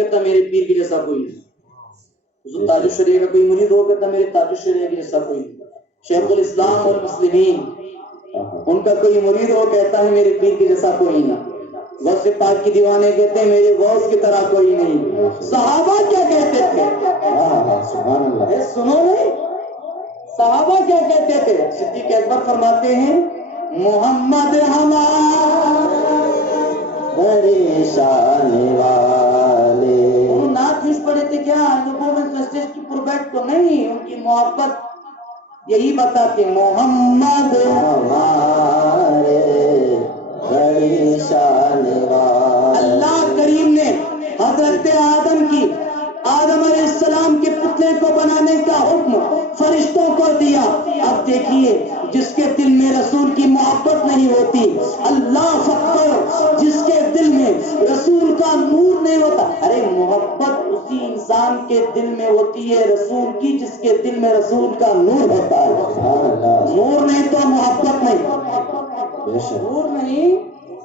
کہتا میرے پیر کے جیسا کوئی نہیں. حضور تاج الشریعہ کا کوئی مرید ہو کہتا میرے تاج الشریعہ کے جیسا کوئی نہیں. شیخ الاسلام والمسلمین ان کا کوئی مرید ہو کہتا ہے میرے پیر کے جیسا کوئی نہیں. غوث پاک کی دیوانے کہتے ہیں میرے غوث کی طرح کوئی نہیں. صحابہ کیا کہتے تھے؟ سبحان اللہ. سنو نہیں، صحابہ کیا کہتے تھے؟ صدیق اکبر فرماتے ہیں محمد ہمارے بڑے شان والے. انہوں نعت خوش پڑے تھے کیا؟ اسٹیج کی پر بیٹھ تو نہیں، ان کی محبت یہی بتاتے محمد ہمارے بڑی شان والے. اللہ کریم نے حضرت آدم علیہ السلام کے پتلے کو بنانے کا حکم فرشتوں کو دیا. اب دیکھیے جس کے دل میں رسول کی محبت نہیں ہوتی، اللہ اکبر، جس کے دل میں رسول کا نور نہیں ہوتا. ارے محبت اسی انسان کے دل میں ہوتی ہے رسول کی جس کے دل میں رسول کا نور ہوتا ہے. نور نہیں تو محبت نہیں، نور نہیں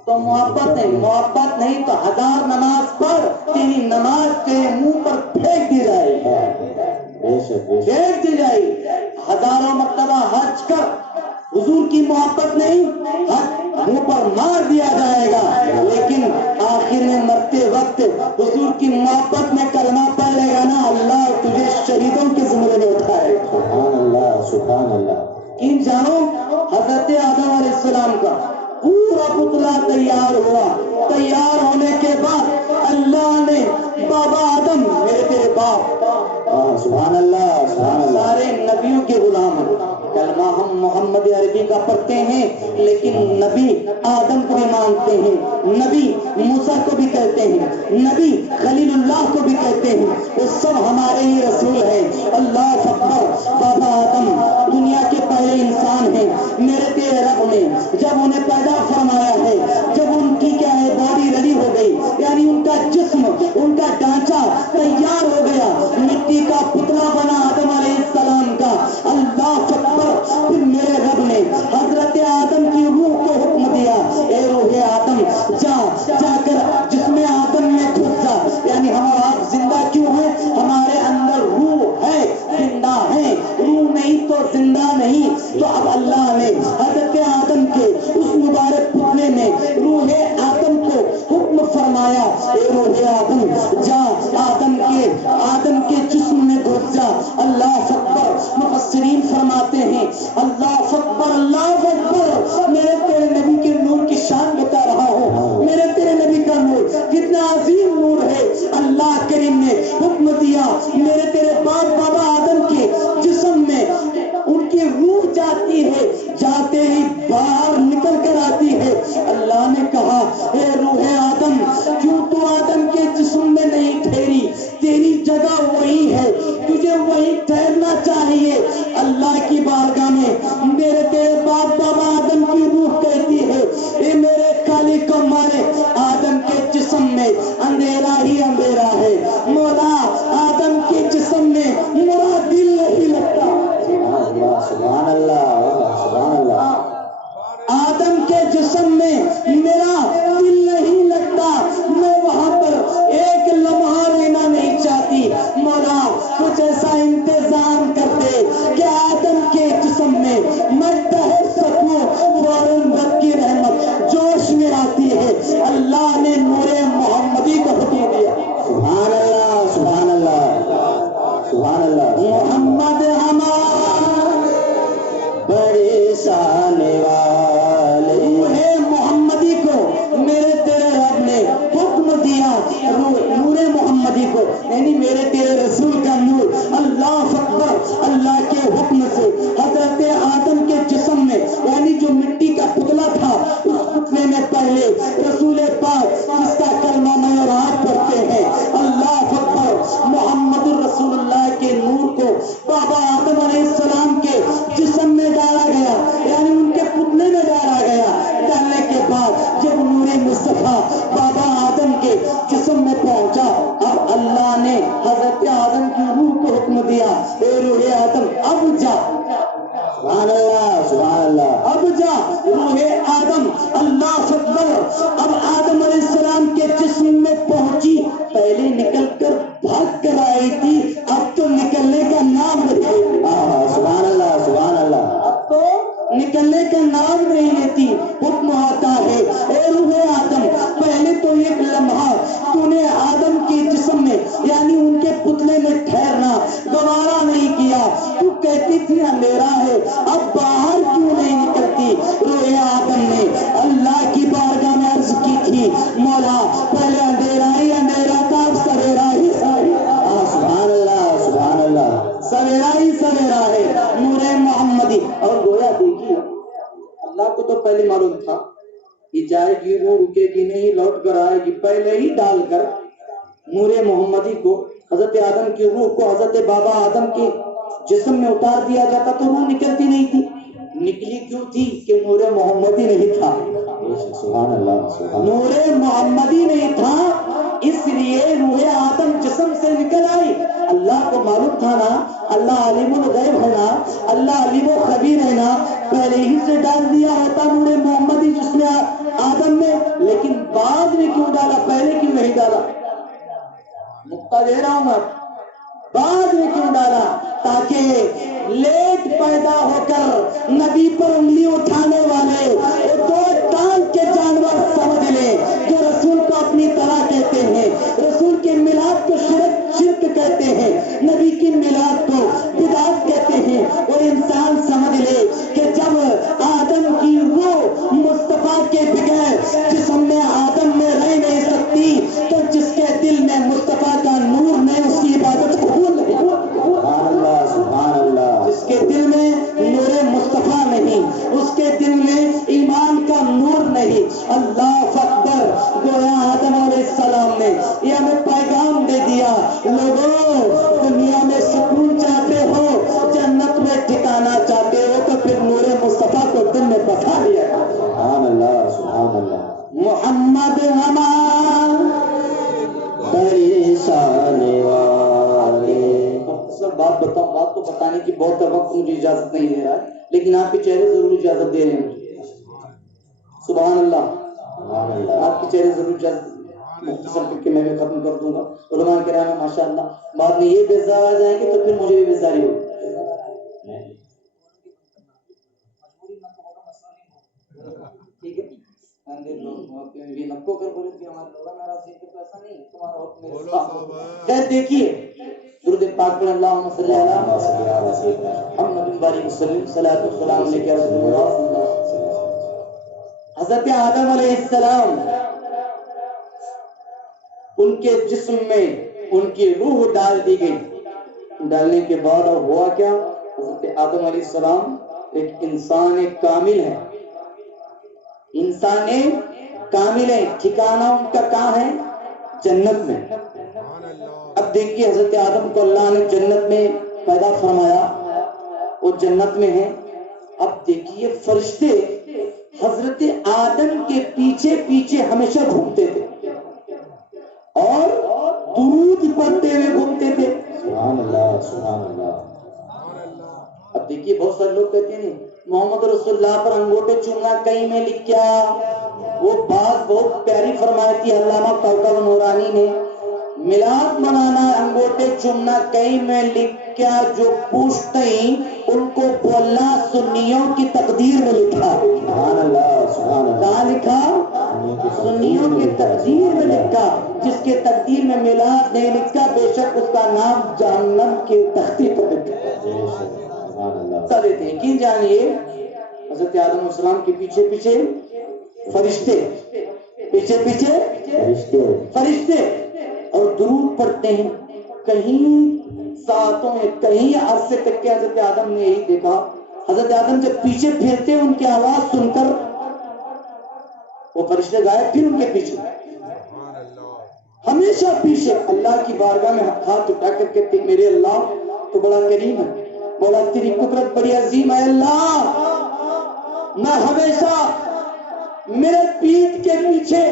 تو محبت نہیں، محبت نہیں تو ہزار نماز پڑھ، تیری نماز تیرے منہ پر پھینک دی جائے پھینک دی جائے. ہزاروں مرتبہ حج کر، حضور کی محبت نہیں حج منہ پر مار دیا جائے گا، لیکن آخر میں مرتے وقت حضور کی محبت میں کلمہ پڑھ لے گا نا، اللہ تجھے شہیدوں کے زمرے میں اٹھائے. سبحان اللہ سبحان اللہ. ان جانو حضرت آدم علیہ السلام کا پورا پتلا تیار ہوا. تیار ہونے کے بعد اللہ نے بابا آدم میرے تیرے باپ سبحان اللہ سبحان اللہ. سارے نبیوں کے غلام ہیں. کلمہ ہم محمد عربی کا پڑھتے ہیں لیکن نبی آدم کو بھی مانتے ہیں، نبی موسیٰ کو بھی کہتے ہیں، نبی خلیل اللہ کو بھی کہتے ہیں. وہ سب ہمارے ہی رسول ہیں. اللہ اکبر. بابا آدم دنیا کے پہلے انسان ہیں. میرے تیرے رب نے جب انہیں پیدا فرمایا ہے، جب ان کی کیا ہے باڈی ریڈی ہو گئی، یعنی ان کا جسم، ان کا ڈھانچہ تیار ہو گیا، مٹی کا پتلا بنا آدم علیہ السلام کا. اللہ اکبر. پھر میرے رب نے حضرت آدم کی روح کو حکم دیا، اے روح آدم جا کر جسم آدم میں گھس جا. یعنی ہم اور آپ زندہ کیوں ہیں؟ ہمارے اندر روح ہے، زندہ ہے. روح نہیں تو زندہ نہیں. تو اب اللہ نے حضرت آدم کے اس مبارک پتلے میں روح آدم کو حکم فرمایا، اے روح آدم جا آدم کے جسم میں گھس جا. اللہ اکبر. مفسرین فرماتے ہیں اللہ اکبر اللہ اکبر. میرے تیرے نبی کے نور کی شان بتا رہا ہوں. میرے تیرے نبی کا نور کتنا عظیم نور ہے. اللہ کریم نے حکم دیا میرے تیرے باپ بابا آدم کے جسم میں ان کی روح جاتی ہے، جاتے ہی باہر نکل کر آتی ہے. اللہ نے کہا اے روح آدم کیوں تو آدم کے جسم میں نہیں ٹھہری؟ تیری جگہ وہی ہے، تجھے وہی ٹھہرنا چاہیے. اللہ کی بارگاہ میں میرے تیرے باپ بابا آدم کی روح کہتی ہے اے میرے خالق و مالک، آدم کے جسم میں اندھیرا ہی اندھیرا ہے. مولا آدم کے جسم میں میرا دل نہیں لگتا. سبحان اللہ سبحان اللہ. آدم کے جسم میں میرا دل نہیں لگتا. میں وہاں پر ایک لمحہ لینا نہیں چاہتی. مولا کچھ ایسا انتظام کر دے کہ آدم کے جسم میں میں ٹھہر سکوں. فوراً رب کی رحمت جوش میں آتی ہے. اللہ نے نور محمدی کو حکم دیا. سبحان اللہ سبحان اللہ سبحان اللہ. محمد ہمارے بڑے شان والے. روح محمدی کو میرے تیرے رب نے حکم دیا، نور محمدی کو یعنی میرے تیرے رسول کا نور. اللہ اکبر. اللہ کے حکم سے حضرت آدم کے جسم میں یعنی جو مٹی کا پتلا تھا اس پتلے میں پہلے رسول پاک جس کا کلمہ میں اور آپ پڑھتے ہیں اللہ اکبر محمد الرسول اللہ کے نور کو بابا آدم علیہ السلام کے جسم میں ڈالا گیا، یعنی ان کے پتلے میں ڈالا گیا. ڈالنے کے بعد جب نور مصطفیٰ بابا آدم کے جسم میں پہنچا، اب اللہ نے حضرت آدم کی روح کو حکم دیا اے روح آدم اب جا. سبحان اللہ سبحان اللہ. اب جا روح آدم. اللہ اکبر. اب آدم علیہ السلام کے جسم میں پہنچی، پہلے نکل نکلنے کا نام نہیں لیتی، حکم آتا ہے اے روح آدم پہلے تو ایک لمحہ تو نے آدم کے جسم میں یعنی ان کے پتلے میں ٹھہرنا گوارا نہیں کیا، تو کہتی تھی اندھیرا ہے، اب باہر کیوں نہیں نکلتی؟ روح آدم نے اللہ کی بارگاہ میں عرض کی تھی مولا پہلے اندھیرا ہی اندھیرا تھا، اب سویرا ہی سبحان اللہ سبحان اللہ سویرا ہی سویرا ہے، نور محمدی۔ اور گویا دیکھیے اللہ کو تو پہلے معلوم تھا کہ جائے گی وہ رکے گی نہیں، لوٹ کر آئے گی، پہلے ہی ڈال کر نور محمدی کو حضرت آدم کی روح کو حضرت بابا آدم کے جسم میں اتار دیا جاتا تو روح نکلتی نہیں تھی، نکلی کیوں تھی کہ نور محمدی نہیں تھا، سبحان اللہ سبحان نور محمدی نہیں تھا، اس لیے روح آدم جسم سے نکل آئی۔ اللہ کو معلوم تھا نا، اللہ علیم الغیب ہے نا، اللہ علیم الخبیر ہے نا، پہلے ہی سے ڈال دیا ہوتا نور محمدی جس میں آدم میں، لیکن بعد میں کیوں ڈالا، پہلے کیوں نہیں ڈالا؟ نقطہ دے رہا ہوں میں، بعد میں کیوں ڈالا؟ تاکہ لیٹ پیدا ہو کر نبی پر انگلی اٹھانے والے دو ٹانگ کے جانور سمجھ لیں، جو رسول کو اپنی طرح کہتے ہیں، رسول کے میلاد کو شرک کہتے ہیں، نبی کی میلاد کو بدعت کہتے ہیں، وہ انسان سمجھ لے کہ جب آدم کی روح مصطفیٰ کے بغیر جسم میں آدم میں رہ نہیں سکتی، تو جس کے دل میں مصطفیٰ کا نور نہیں اس کی عبادت قبول نہیں۔ سبحان اللہ جس کے دل میں نور مصطفیٰ نہیں، اس کے دل میں ایمان کا نور نہیں۔ اللہ اکبر، گویا آدم علیہ السلام نے یہ ہمیں پیغام دے دیا، لوگوں دنیا میں سکون چاہتے ہو، جنت میں ٹھکانا چاہتے ہو، تو پھر نور مصطفیٰ کو دل میں بسا لیا۔ سبحان اللہ سبحان اللہ محمد ہمارا پریشان والے مختصر بات بتاؤں، بات تو بتانے کی بہت وقت مجھے اجازت نہیں دے رہا ہے، لیکن آپ کے چہرے ضرور اجازت دے رہے ہیں مجھے۔ سبحان اللہ، سبحان اللہ آپ کے چہرے ضرور اجازت، مختصر کر کے میں بھی ختم کر دوں گا۔ علماء کرام ہیں ماشاءاللہ، بعد میں یہ بیزار آ جائیں گے تو پھر مجھے بھی بیزاری ہوگی۔ ٹھیک ہے، یہ نکو کر بولے کہ ہمارے لوگ ناراض ہیں، تو ایسا نہیں، تمہارا حکم میرے ساتھ ہے۔ دیکھیے درود پاک پر اللہم صلی علی محمد بارک وسلم، صلاۃ و سلام علیک یا رسول اللہ۔ حضرت آدم علیہ السلام ان کے جسم میں ان کی روح ڈال دی گئی، ڈالنے کے بعد اب ہوا کیا؟ حضرت آدم علیہ السلام ایک انسان کامل ہے، انسان کامل ہے، ٹھکانہ ان کا کہاں ہے؟ جنت میں۔ اب دیکھیے حضرت آدم کو اللہ نے جنت میں پیدا فرمایا، وہ جنت میں ہے۔ اب دیکھیے فرشتے حضرت آدم کے پیچھے پیچھے ہمیشہ گھومتے تھے اور درود پڑھتے ہوئے گھومتے تھے۔ سبحان اللہ سبحان اللہ اب دیکھیے بہت سارے لوگ کہتے ہیں محمد رسول اللہ پر انگوٹے چومنا کہیں میں لکھا، وہ بات بہت پیاری فرمائی تھی علامہ کوکب نورانی نے، میلاد منانا انگوٹے چومنا کہیں میں لکھا، جو پوچھتے ہیں ان کو بولنا سنیوں کی تقدیر میں لکھا۔ سبحان اللہ سبحان اللہ کہاں لکھا؟ سنیوں کی تقدیر میں لکھا۔ جس کے تقدیر میں میلاد نہیں لکھا بے شک اس کا نام جہنم کی تختی پر لکھا دیتے ہیں۔ یقین جانیے حضرت آدم علیہ السلام کے پیچھے پیچھے فرشتے، پیچھے پیچھے فرشتے اور درود پڑھتے ہیں۔ کہیں ساعتوں میں کہیں عرصے تک کے حضرت آدم نے یہی دیکھا، حضرت آدم جب پیچھے پھرتے ان کی آواز سن کر وہ فرشتے غائب، پھر ان کے پیچھے ہمیشہ پیچھے۔ اللہ کی بارگاہ میں ہاتھ اٹھا کر کہتے میرے اللہ تو بڑا کریم ہے، مولا تیری قدرت بڑی عظیم ہے، اللہ میں ہمیشہ میرے پیٹھ کے پیچھے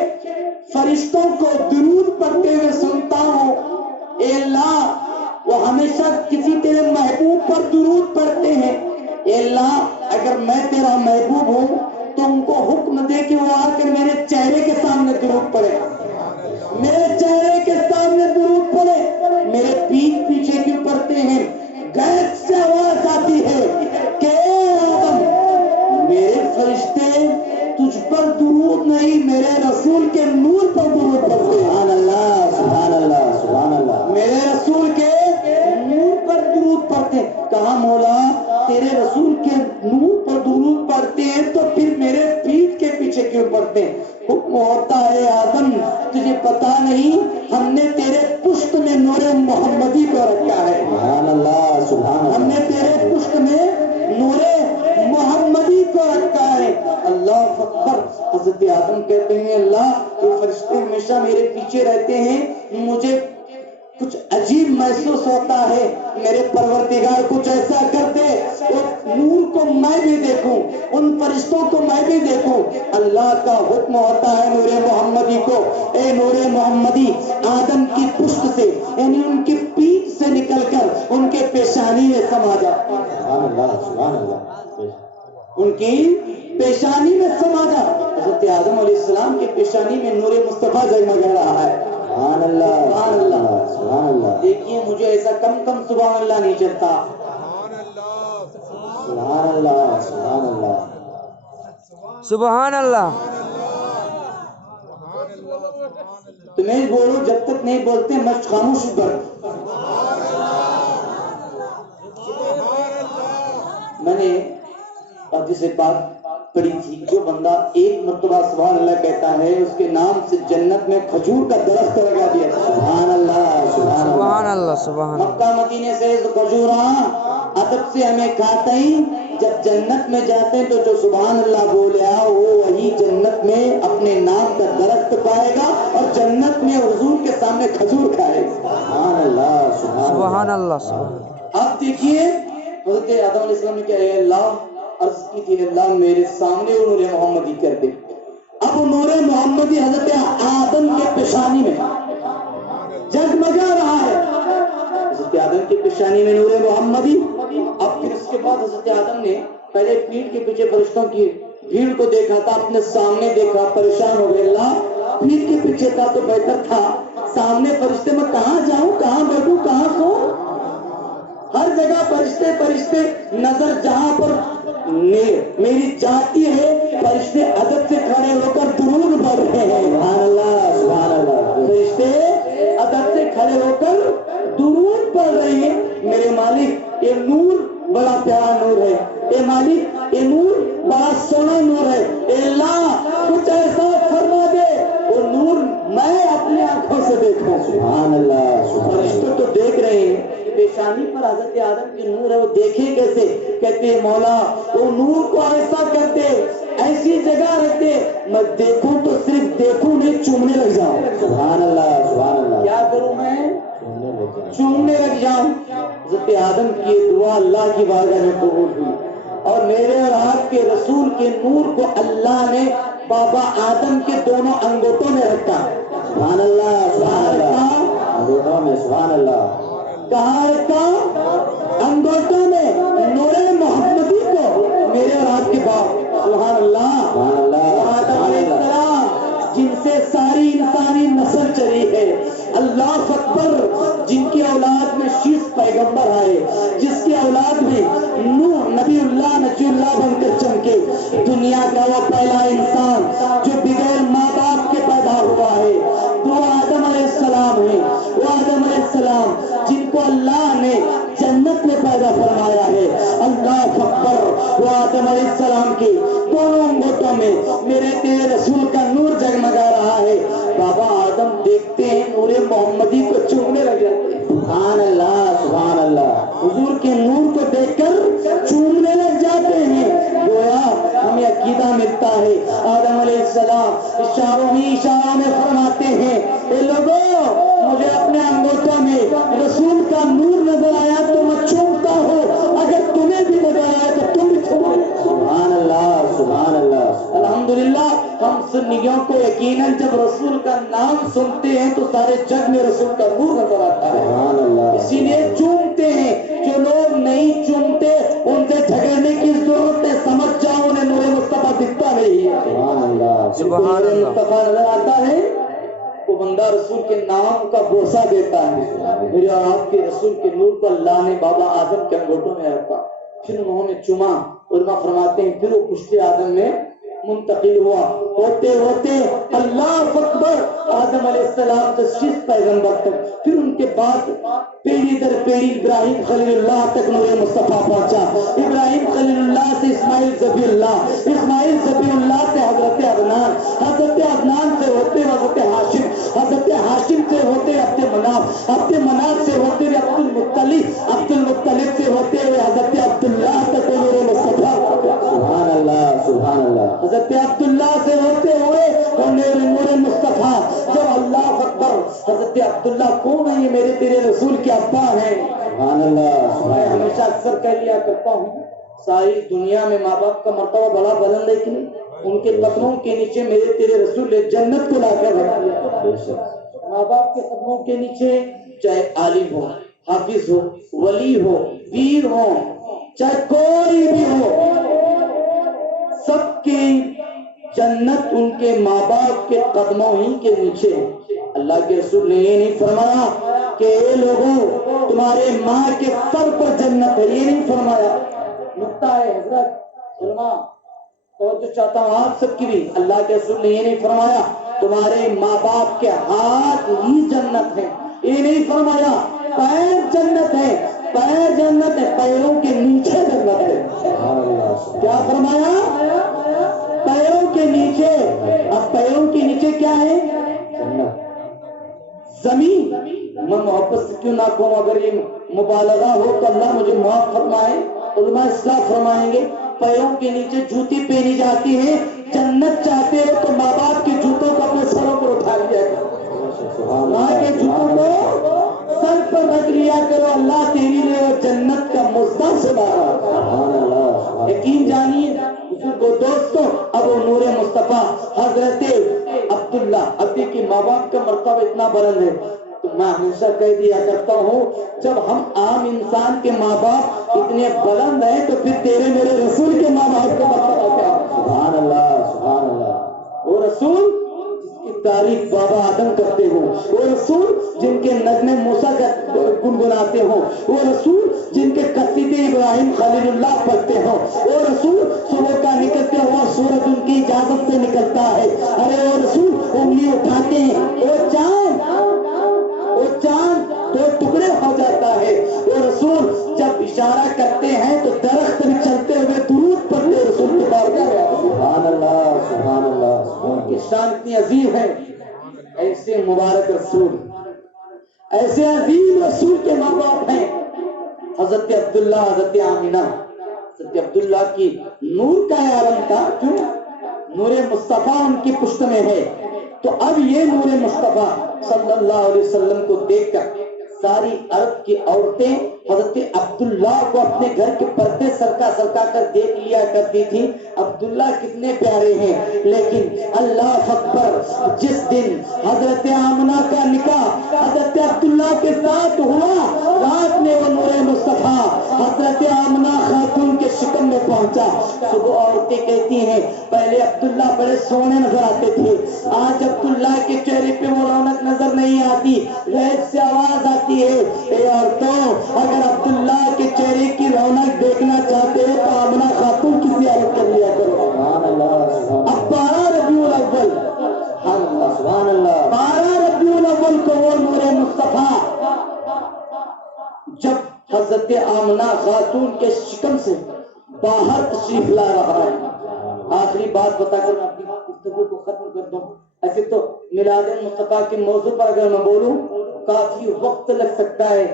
فرشتوں کو درود پڑھتے ہوئے سنتا ہوں، اے اللہ وہ ہمیشہ کسی تیرے محبوب پر درود پڑھتے ہیں، اے اللہ اگر میں تیرا محبوب ہوں تو ان کو حکم دے کہ وہ آ کر میرے چہرے کے سامنے درود پڑھے، میرے چہرے کے سامنے درود پڑھے، میرے پیٹھ پیچھے کیوں پڑھتے ہیں؟ غیب سے آواز آتی ہے کہ اے آدم فرشتے تجھ پر درود نہیں میرے رسول کے نور پر درود پڑھتے ہیں. سبحان اللہ سبحان اللہ سبحان اللہ. میرے رسول کے نور پر درود پڑھتے ہیں. کہا مولا تیرے رسول کے نور پر درود پڑھتے ہیں تو پھر میرے پیٹھ کے پیچھے کیوں پڑھتے ہیں؟ حکم ہوتا ہے آدم تجھے پتا نہیں ہم نے تیرے پشت میں نور محمدی کو رکھا ہے. سبحان اللہ سبحان ہم نے اللہ. تیرے پشت میں نور محمدی کو رکھا ہے. اللہ اکبر. حضرت آدم کہتے ہیں اللہ یہ فرشتے ہمیشہ میرے پیچھے رہتے ہیں مجھے کچھ عجیب محسوس ہوتا ہے میرے پروردگار کچھ ایسا کر دے اس نور کو میں بھی دیکھوں ان فرشتوں کو میں بھی دیکھوں. اللہ کا حکم ہوتا ہے نور محمدی کو اے نور محمدی آدم کی پشت سے یعنی ان کی پیٹھ سے نکل کر ان کے پیشانی میں سما جا. سبحان اللہ سبحان اللہ. ان کی پیشانی میں سما جا. حضرت آدم علیہ السلام کی پیشانی میں نور مصطفیٰ جگمگا رہا ہے. سبحان اللہ سبحان اللہ سبحان اللہ. دیکھیے مجھے ایسا کم سبحان اللہ نہیں چلتا. سبحان اللہ سبحان اللہ. سبحان اللہ. تمہیں بولو جب تک نہیں بولتے میں خاموش کر. میں نے حدیث سے بات پڑھی تھی جو بندہ ایک مرتبہ سبحان اللہ کہتا ہے اس کے نام سے جنت میں کھجور کا درخت لگا دیا. سبحان اللہ سبحان اللہ. سبحان اللہ سبحان اللہ. مکہ مدینے سے کھجورا ادب سے ہمیں کھاتے ہی جب جنت میں جاتے ہیں تو جو سبحان اللہ بولے وہ وہی جنت میں اپنے نام کا درخت پائے گا اور جنت میں حضور کے سامنے کھجور کھائے گا. سبحان اللہ سبحان اللہ سبحان اللہ. اب دیکھیے حضرت آدم علیہ السلام نے کیا ہے اللہ عرض کی تھی اللہ میرے سامنے وہ نور محمدی کر دے. اب وہ نور محمدی حضرت آدم کے پیشانی میں جگمگا رہا ہے. حضرت آدم کی پیشانی میں نور محمدی. اب پھر اس کے بعد حضرت آدم نے پہلے پیٹھ کے پیچھے فرشتوں کی بھیڑ کو دیکھا تھا اپنے سامنے دیکھا پریشان ہو گئے. اللہ پیٹھ کے پیچھے تھا تو بہتر تھا سامنے فرشتے میں کہاں جاؤں کہاں بیٹھوں کہاں سو. ہر جگہ فرشتے فرشتے نظر جہاں پر میری جاتی ہے فرشتے ادب سے کھڑے ہو کر درود پڑھ رہے ہیں. سبحان اللہ سبحان اللہ. فرشتے ادب سے کھڑے ہو کر درود پڑھ رہے ہیں. میرے مالک یہ نور بڑا پیارا نور ہے. اے مالک یہ نور بڑا سونا نور ہے. اے اللہ کچھ ایسا فرما دے وہ نور میں اپنی آنکھوں سے دیکھوں. سبحان اللہ. فرشتے تو دیکھ رہے ہیں پیشانی پر حضرت آدم کی نور ہے وہ دیکھے کیسے. کہتے ہیں مولا وہ نور کو ایسا کرتے ایسی جگہ رکھتے میں دیکھوں تو صرف دیکھوں نہیں چومنے لگ جاؤں. سبحان اللہ سبحان اللہ. کیا کروں میں چومنے لگ جاؤں. حضرت آدم کی دعا اللہ کی بارگاہ میں قبول ہوئی اور میرے اور آپ کے رسول کے نور کو اللہ نے بابا آدم کے دونوں انگوٹوں میں رکھا. سبحان اللہ سبحان اللہ. انگوٹھوں میں سبحان اللہ. کہاں رکھا انگوٹھوں میں نور محمدی کو میرے اور آپ کے باپ. سبحان اللہ. سبحان اللہ آدم علیہ السلام جن سے ساری انسانی نسل چلی ہے. اللہ اکبر. جن کی اولاد میں شیش پیغمبر آئے جس کی اولاد میں نوح نبی اللہ نجی اللہ بن کر چمکے. دنیا کا وہ پہلا انسان جو بغیر ماں باپ کے پیدا ہوا ہے وہ آدم علیہ السلام ہے. وہ آدم علیہ السلام جن کو اللہ نے جنت میں پیدا فرمایا ہے. اللہ اکبر. وہ آدم علیہ السلام کی دونوں انگوٹھوں میں میرے تیرے رسول کا نور جگمگا رہا ہے. بابا آدم دیکھتے ہیں نور محمدی کو چومنے لگ جاتے ہیں. سبحان اللہ سبحان اللہ. حضور کے نور کو دیکھ کر چومنے لگ جاتے ہیں. گویا ہمیں عقیدہ ملتا ہے. آدم علیہ السلام اشاروں ہی اشاروں میں فرماتے ہیں اے لوگوں مجھے اپنے انگوٹھوں میں رسول کا نور نظر آیا تو میں چومتا ہوں. اگر تمہیں بھی نظر آیا تو تم بھی چومو. سبحان اللہ سبحان اللہ. الحمدللہ ہم سنیوں کو یقیناً جب رسول کا نام سنتے ہیں تو سارے جگ میں رسول کا نور نظر آتا ہے. سبحان اللہ. اسی لیے چومتے ہیں. جو لوگ نہیں چومتے ان سے جھگڑنے کی ضرورت ہے. سمجھ جاؤ انہیں نور مصطفیٰ دکھتا نہیں ہے. سبحان اللہ. جن کو نور مصطفیٰ نظر آتا ہے وہ بندہ رسول کے نام کا بوسہ دیتا ہے. میرے اور آپ کے رسول کے نور کو اللہ نے بابا آدم کے انگوٹھوں میں رکھا پھر انہوں نے چوما علماء فرماتے ہیں پھر وہ پشت آدم میں منتقل ہوا، ہوتے ہوتے اللہ اکبر آدم علیہ السلام سے شیش پیغمبر تک، پھر ان کے بعد پیڑھی در پیڑھی ابراہیم خلیل اللہ تک نور مصطفیٰ پہنچا، ابراہیم خلیل اللہ سے اسماعیل ذبیح اللہ، اسماعیل ذبیح اللہ سے حضرت عدنان، حضرت عدنان سے ہوتے حضرت ہاشم، حضرت ہاشم سے ہوتے عبد مناف، عبد مناف سے ہوتے ہوئے عبد المطلب، عبد المطلب سے ہوتے ہوئے حضرت عبداللہ تک نور مصطفیٰ، سبحان اللہ سبحان اللہ، حضرت عبداللہ سے ہوتے ہوئے نور مصطفیٰ، جب اللہ اکبر حضرت عبداللہ کون ہے؟ یہ میرے تیرے رسول کے ابا ہیں۔ سبحان اللہ، میں ہمیشہ اکثر کہہ لیا کرتا ہوں ساری دنیا میں ماں باپ کا مرتبہ بڑا بلند ہے کہ نہیں؟ ان کے قدموں کے نیچے میرے تیرے رسول نے جنت کو لا کر رکھ دیا۔ ماں باپ کے قدموں کے نیچے چاہے عالم ہو، حافظ ہو، ولی ہو، پیر ہو، چاہے کوئی بھی ہو، سب کی جنت ان کے ماں باپ کے قدموں ہی کے نیچے۔ اللہ کے رسول نے یہ نہیں فرمایا کہ اے لوگوں تمہارے ماں کے سر پر جنت ہے، یہ نہیں فرمایا۔ نقطہ ہے حضرت علماء اور جو چاہتا ہوں آپ سب کی بھی، اللہ کے رسول نے یہ نہیں فرمایا تمہارے ماں باپ کے ہاتھ ہی جنت ہے، یہ نہیں فرمایا پیر جنت ہے، پیر جنت ہے، پیروں کے نیچے جنت ہے۔ کیا فرمایا؟ پیروں کے نیچے۔ اب پیروں کے نیچے کیا ہے؟ زمین۔ میں محبت سے کیوں نہ کہوں، اگر یہ مبالغہ ہو تو اللہ مجھے معاف فرمائے، علماء اصلاح فرمائیں گے۔ پیروں کے نیچے جوتی پہنی جاتی ہے، جنت چاہتے ہو تو ماں باپ کے جوتوں کو اپنے سروں پر اٹھا لیا کرو، ماں کے جوتوں کو سر پر رکھ لیا کرو، اللہ تیری لیے وہ جنت کا مزدہ سنارا۔ یقین جانیے دوستوں، اب وہ نور مصطفیٰ حضرت عبداللہ، ابھی کی ماں باپ کا مرتبہ اتنا بلند ہے تو میں ہمیشہ کہہ دیا کرتا ہوں جب ہم عام انسان کے ماں باپ اتنے بلند ہیں تو پھر تیرے میرے رسول کے ماں باپ کا مرتبہ کیا؟ سبحان اللہ سبحان اللہ، وہ رسول جس کی تعریف بابا آدم کرتے ہوں، وہ رسول جن کے نغمے موسیٰ گنگناتے ہوں، وہ رسول جن کے قصیدے ابراہیم خلیل اللہ پڑھتے ہوں، وہ رسول صبح کا نکلتے ہوا سورج ان کی اجازت سے نکلتا ہے، ارے وہ رسول انگلی اٹھاتے ہیں، وہ چاند دو ٹکڑے ہو جاتا ہے، وہ رسول جب اشارہ کرتے ہیں تو درخت بھی چلتے ہوئے درود پڑھتے رسول کے بارے میں۔ سبحان اللہ سبحان اللہ، ان کی شان اتنی عظیم ہے، ایسے مبارک رسول، ایسے عظیم رسول کے ماں باپ ہیں حضرت عبداللہ، حضرت آمینہ۔ حضرت عبداللہ کی نور کا عالم تھا، کیوں؟ نور مصطفیٰ ان کی پشت میں ہے، تو اب یہ نور مصطفیٰ صلی اللہ علیہ وسلم کو دیکھ کر ساری عرب کی عورتیں حضرت عبداللہ کو اپنے گھر کے پردے سرکا کر دیکھ لیا کرتی تھی، عبداللہ کتنے پیارے ہیں، لیکن اللہ اکبر جس دن حضرت آمنہ کا نکاح حضرت عبداللہ کے ساتھ ہوا، رات میں وہ نور مصطفیٰ حضرت آمنہ خاتون کے شکم میں پہنچا۔ صبح عورتیں کہتی ہیں پہلے عبداللہ بڑے سونے نظر آتے تھے، آج عبداللہ کے چہرے پہ وہ رونق نظر نہیں آتی، غیب سے آواز آتی ہے اے عورتوں، اگر عبداللہ کے چہرے کی رونق دیکھنا چاہتے ہو تو آمنہ خاتون کی زیارت کر لیا کرو۔ اب 12 ربیع الاول، سبحان اللہ، 12 ربیع الاول کو وہ نور مصطفیٰ جب حضرت آمنہ خاتون کے شکم سے باہر تشریف لا رہا ہے۔ آخری بات بتا کر میں اپنی گفتگو کو ختم کر دوں، ایسے تو میلاد مصطفیٰ کے موضوع پر اگر میں بولوں کافی وقت لگ سکتا ہے،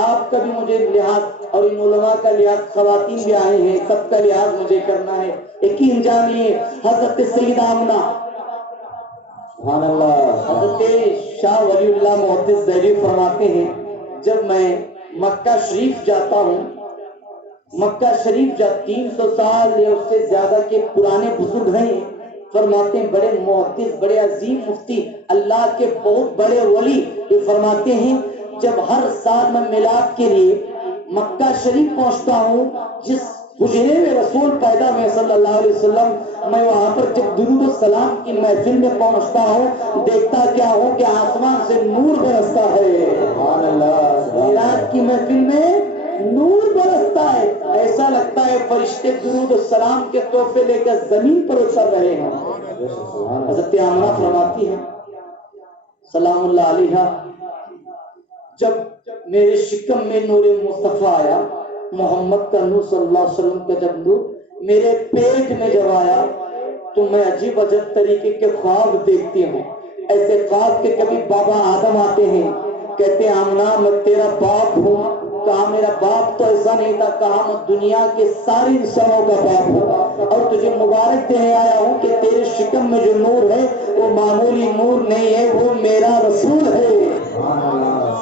آپ کا بھی مجھے لحاظ اور ان علماء کا لحاظ، خواتین بھی آئے ہیں، سب کا لحاظ مجھے کرنا ہے۔ یقین جانیے حضرت سیدہ آمنہ، سبحان اللہ، حضرت شاہ ولی اللہ محدث دہلوی فرماتے ہیں جب میں مکہ شریف جاتا ہوں، مکہ شریف جب 300 سال یا اس سے زیادہ کے پرانے بزرگ ہیں، فرماتے ہیں بڑے محدث، بڑے عظیم مفتی، اللہ کے بہت بڑے ولی، یہ فرماتے ہیں جب ہر سال میں میلاد کے لیے مکہ شریف پہنچتا ہوں، جس حجرے میں رسول پیدا ہوئے صلی اللہ علیہ وسلم، میں وہاں پر جب درود و سلام کی محفل میں پہنچتا ہوں، دیکھتا کیا ہوں کہ آسمان سے نور برستا ہے۔ سبحان اللہ، میلاد کی محفل میں نور برستا ہے، ایسا لگتا ہے فرشتے درود و سلام کے تحفے لے کر زمین پر اتر رہے ہیں۔ حضرت آمنہ فرماتی ہے سلام اللہ علیہا، جب میرے شکم میں نور مصطفیٰ آیا، محمد کا نور صلی اللہ علیہ وسلم کا جب نور میرے پیٹ میں جب آیا تو میں عجیب عجب طریقے کے خواب دیکھتی ہوں، ایسے خواب کے کبھی بابا آدم آتے ہیں، کہتے ہیں آمنہ میں تیرا باپ ہوں۔ کہا میرا باپ تو ایسا نہیں تھا، کہا میں دنیا کے سارے انسانوں کا باپ ہوں اور تجھے مبارک دینے آیا ہوں کہ تیرے شکم میں جو نور ہے وہ معمولی نور نہیں ہے، وہ میرا رسول ہے،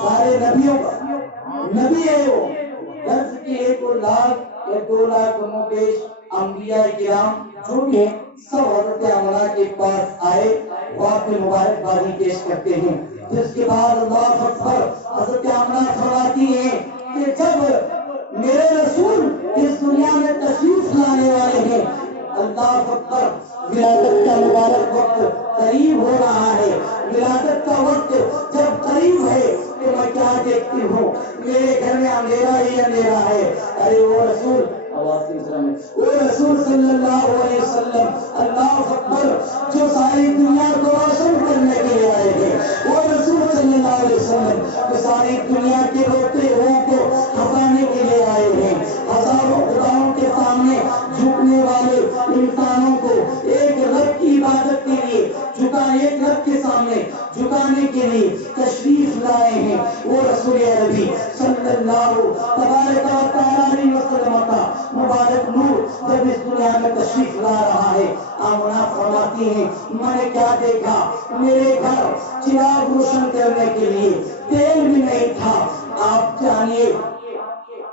سارے نبیوں کا نبی ہے وہ۔ غرض کی 1,00,000 یا 2,00,000 کم و بیش انبیاء کرام جو بھی ہیں سب حضرت آمنہ کے پاس آئے، وہ آپ میں مبارکبادی پیش کرتے ہیں۔ جس کے بعد اللہ اکبر، حضرت آمنہ فرماتی ہیں کہ جب میرے رسول اس دنیا میں تشریف لانے والے ہیں، اللہ اکبر، ولادت کا مبارک وقت قریب ہو رہا ہے، ولادت کا وقت جب قریب ہے تو میں کیا دیکھتی ہوں، میرے گھر میں اندھیرا ہی اندھیرا ہے۔ ارے وہ رسول صلی اللہ علیہ وسلم، اللہ اکبر، جو ساری دنیا کو روشن کرنے کے لیے آئے ہیں، وہ رسول صلی اللہ علیہ وسلم جو ساری دنیا کے روتے روح کو ہنسانے کے لیے آئے ہیں، ہزاروں خداؤں کے سامنے جھکنے والے انسانوں کو ایک رب کی عبادت کے لیے ایک رب کے سامنے جھکانے کے لیے تشریف لائے ہیں، وہ رسول عربی صلی اللہ تبارک و تعالی علیہ وسلم کا مبارک نور جب اس دنیا میں تشریف لا رہا ہے۔ آمنہ فرماتی ہیں میں نے کیا دیکھا، میرے گھر چراغ روشن کرنے کے لیے تیل بھی نہیں تھا۔ آپ جانیے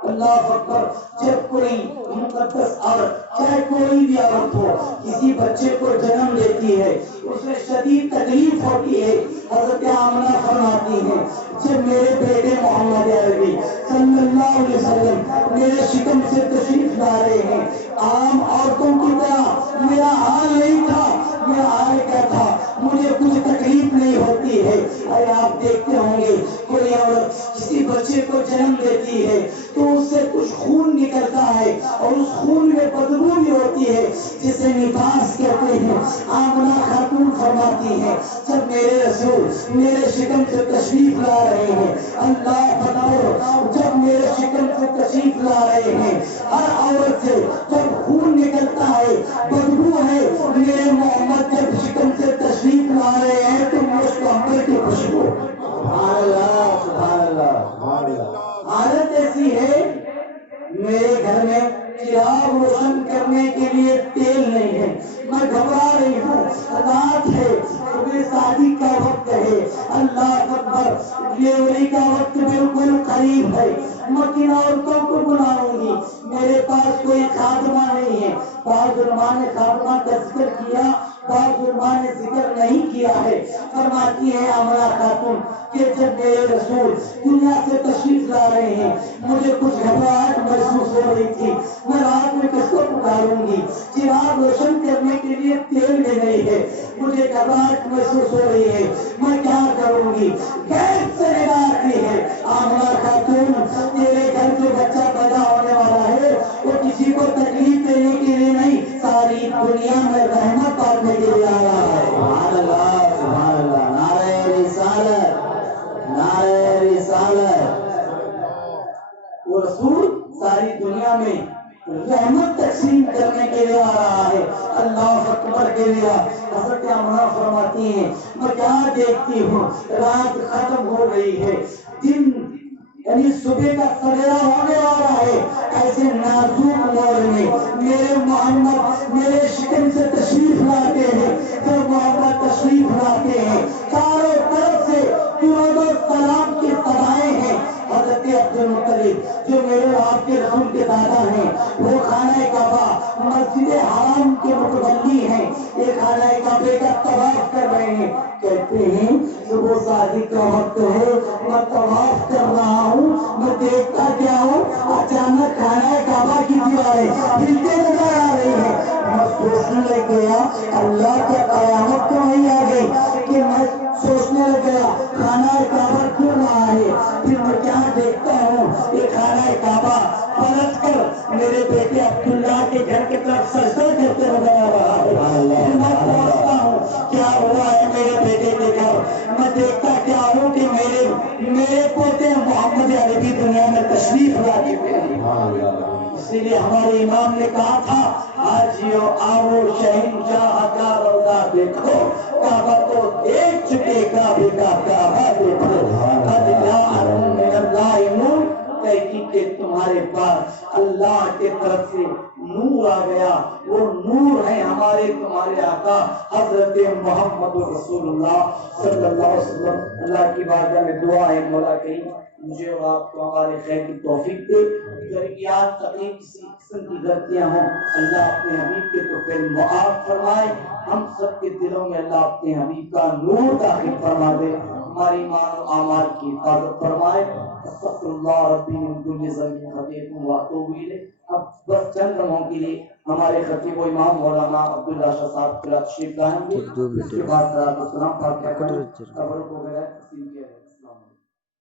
اللہ اکبر، جب کوئی مقدس عورت، چاہے کوئی بھی عورت ہو، کسی بچے کو جنم دیتی ہے، اسے شدید تکلیف ہوتی ہے۔ حضرت آمنہ فرماتی ہیں جب میرے بیٹے محمد عربی صلی اللہ علیہ وسلم میرے شکم سے تشریف لا رہے ہیں، عام عورتوں کی طرح میرا حال نہیں تھا، میرا حال کیا تھا، مجھے کچھ تکلیف نہیں ہوتی ہے۔ اور آپ دیکھتے ہوں گے کوئی عورت کسی بچے کو جنم دیتی ہے تو اس سے کچھ خون نکلتا ہے اور اس خون میں بدبو بھی ہوتی ہے جسے نفاس کہتے ہیں۔ آمنہ خاتون فرماتی ہے جب میرے رسول میرے شکم سے تشریف لا رہے ہیں، اللہ اکبر، جب میرے شکم سے تشریف لا رہے ہیں، ہر عورت سے جب خون نکلتا ہے، بدبو ہے، میرے محمد جب شکم سے تشریف لا رہے ہیں تو مجھ امبر کی خوشبو۔ سبحان اللہ، سبحان اللہ۔ حالت ایسی ہے میرے گھر میں چراغ روشن کرنے کے لیے تیل نہیں ہے، میں گھبرا رہی ہوں، رات ہے، صبح شادی کا وقت ہے، اللہ اکبر، ڈلیوری کا وقت بالکل قریب ہے، میں کن عورتوں کو بلاؤں گی، میرے پاس کوئی خادمہ نہیں ہے۔ بعض علماء نے خادمہ کا ذکر کیا، بعض علماء نے ذکر نہیں کیا ہے۔ فرماتی ہے آمنہ خاتون کہ جب میرے رسول دنیا سے تشریف لا رہے ہیں، مجھے کچھ گھبراہٹ محسوس ہو رہی تھی، میں رات میں کس کو پکاروں گی، چراغ روشن کرنے کے لیے تیل بھی نہیں ہے، مجھے گھبراہٹ محسوس ہو رہی ہے، میں کیا کروں گی۔ غیب سے ندا آتی ہے آمنہ خاتون تیرے گھر جو بچہ پیدا ہونے والا ہے وہ کسی کو تکلیف دینے کے لیے نہیں، ساری دنیا میں رحمت پانے کے لیے آ رہا ہے۔ سبحان اللہ، سبحان اللہ، نعرہ رسالت، نعرہ رسالت۔ وہ رسول ساری دنیا میں رحمت تقسیم کرنے کے لیے آ رہا ہے، اللہ اکبر کے لیے۔ حضرت آمنہ فرماتی ہیں میں کیا دیکھتی ہوں، رات ختم ہو رہی ہے، دن یعنی صبح کا سویرا ہونے والا ہے، ایسے نازک موڑ میں میرے محمد میرے شکم سے تشریف لاتے ہیں۔ جب محمد تشریف لاتے ہیں چاروں طرف سے درود و سلام کی صدائیں ہیں۔ حضرت عبدالمطلب جو میرے آپ کے رسول کے دادا ہیں، وہ خانہ کعبہ مسجد حرام کے متولی ہیں، یہ خانہ کعبے کا طواف کر رہے ہیں، کہتے ہیں صبح شادی کا وقت ہے، میں طواف کر رہا ہوں، میں دیکھتا کیا ہوں، اچانک خانہ کعبہ کی دیواریں ہلتے نظر آ رہی ہیں۔ میں سوچنے لگ گیا اللہ کی قیامت تو نہیں آ گئی کہ میں سوچنے لگ گیا خانہ کعبہ کیوں نہ آئے۔ پھر میں کیا دیکھتا ہوں، یہ خانہ کعبہ اسی لیے ہمارے امام نے کہا تھا حاجیو آؤ شہنشاہ کا روضہ دیکھو کعبہ تو دیکھ چکے کعبے کا کعبہ دیکھو قد جاءکم من اللہ نور تحقیق کہ تمہارے پاس اللہ کے طرف سے نور آ گیا وہ نور ہے ہمارے تمہارے آقا حضرت محمد رسول اللہ صلی اللہ علیہ وسلم. اللہ کی بارگاہ میں دعا ہے مولا کریم مجھے اور آپ کو ہمارے خیر کی توفیق دے. غلطیات تقریب کسی قسم کی غلطیاں ہوں اللہ اپنے حبیب کے تو پھر معاف فرمائے. ہم سب کے دلوں میں اللہ اپنے حبیب کا نور داخل فرما دے. ہماری ایمان و اعمال کی حفاظت فرمائے. استغفر اللہ ربی من کل ذنب خطیئۃ واتوب الیہ. اب بس چند لمحوں کے لیے ہمارے خطیب و امام مولانا عبداللہ شاہ صاحب تشریف لائیں گے. اس کے بعد صلاۃ و سلام پاک کہہ کر قبر کو